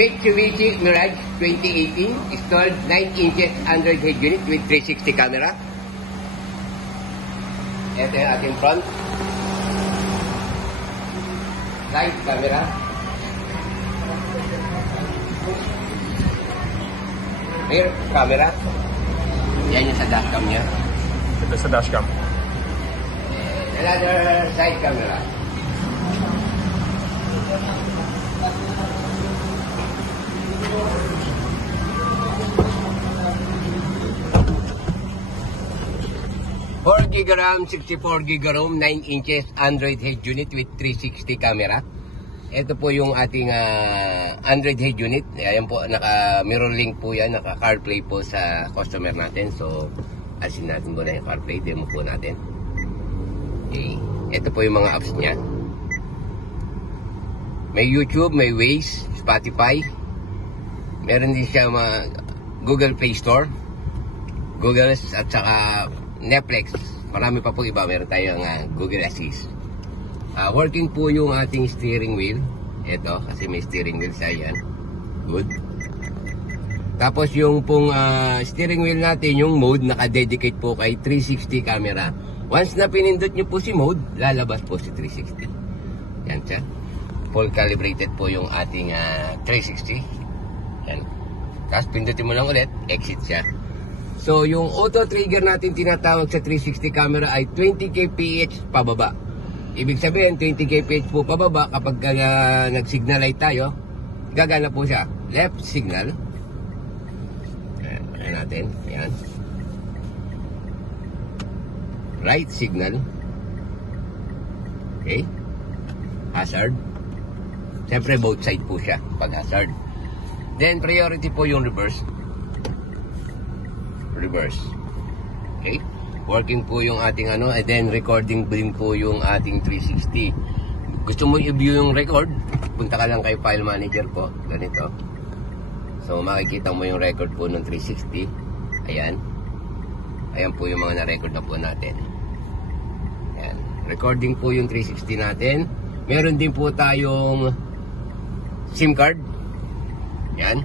Mitsubishi Mirage 2018 installed 9 inches Android head unit with 360 camera. Ito yung ating front. Side camera. Rear camera. Yan yung sa dashcam niya. Ito sa dashcam. Another side camera. GB RAM, 64 GB ROM, 9 inches Android head unit with 360 camera. Ito po yung ating Android head unit. Ayan po, naka mirror link po yan, naka CarPlay po sa customer natin. So, asin natin muna yung CarPlay, demo po natin. Okay. Ito po yung mga apps niya. May YouTube, may Waze, Spotify. Meron din siya Google Play Store, Google at saka Netflix. Marami pa po iba. Meron tayong Google Assist. Working po yung ating steering wheel. Ito, kasi may steering wheel siya yan. Good. Tapos yung pong steering wheel natin, yung mode, naka-dedicate po kay 360 camera. Once na pinindot nyo po si mode, lalabas po si 360. Yan siya. Full calibrated po yung ating 360. Yan. Tapos pindutin mo lang ulit, exit siya. So, yung auto trigger natin tinatawag sa 360 camera ay 20 kph pababa. Ibig sabihin, 20 kph po pababa kapag nag-signal light tayo, gagana po siya. Left signal. Ayan natin. Ayan. Right signal. Okay. Hazard. Siyempre, both side po siya pag hazard. Then, priority po yung reverse. Reverse. Okay? Working po yung ating and then recording din po yung ating 360. Gusto mo i-view yung record? Punta ka lang kay File Manager po. Ganito. So, makikita mo yung record po ng 360. Ayan. Ayan po yung mga na-record na po natin. Ayan. Recording po yung 360 natin. Meron din po tayong SIM card. Ayan.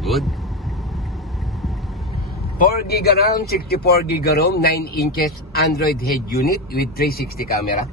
Good. 4 GB RAM, 64 GB ROM, 9 inches Android head unit with 360 camera.